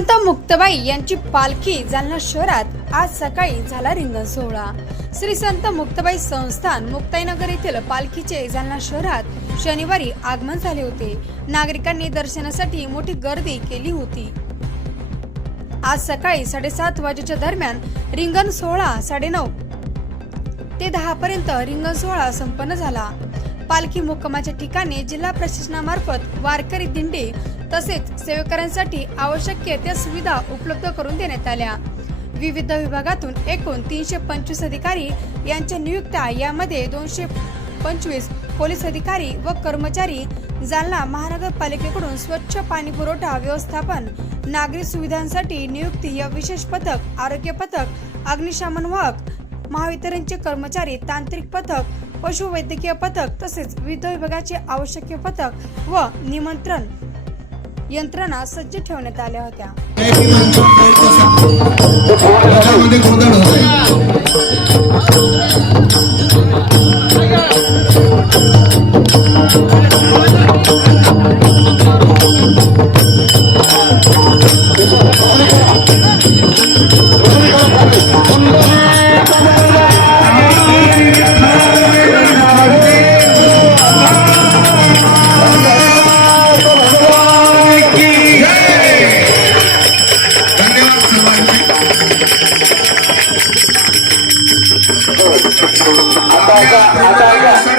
संत मुक्ताबाई यांची पालखी जालना शहरात आज सकाळी झाला रिंगण सोहळा। श्री संत मुक्ताबाई संस्थान मुक्ताईनगर येथील पालखीचे जालना शहरात शनिवारी आगमन झाले होते। नागरिकांनी दर्शनासाठी मोठी गर्दी केली होती। आज सकाळी 7:30 वाजेच्या दरम्यान रिंगण सोहळा 9:30 ते 10 पर्यंत रिंगण सोहळा संपन्न झाला। पालखी मुक्कामाच्या ठिकाणी जिल्हा प्रशासनामार्फत वारकरी दिंडी तसेच सेवेकऱ्यांसाठी आवश्यक त्या सुविधा उपलब्ध करून देण्यात आल्या। विविध विभागातून एकूण 325 अधिकारी यांच्या नियुक्त्या, यामध्ये 225 पोलीस अधिकारी व कर्मचारी, जालना महानगरपालिकेकडून स्वच्छ पाणी पुरवठा व्यवस्थापन, नागरी सुविधांसाठी नियुक्ती या विशेष पथक, आरोग्य पथक, अग्निशमन वाहक, महावितरणचे कर्मचारी, तांत्रिक पथक, पशुवैद्यकीय पथक तसेच विविध विभागाचे आवश्यक पथक व निमंत्रण यंत्रणा सज्ज ठेवण्यात आल्या होत्या। आता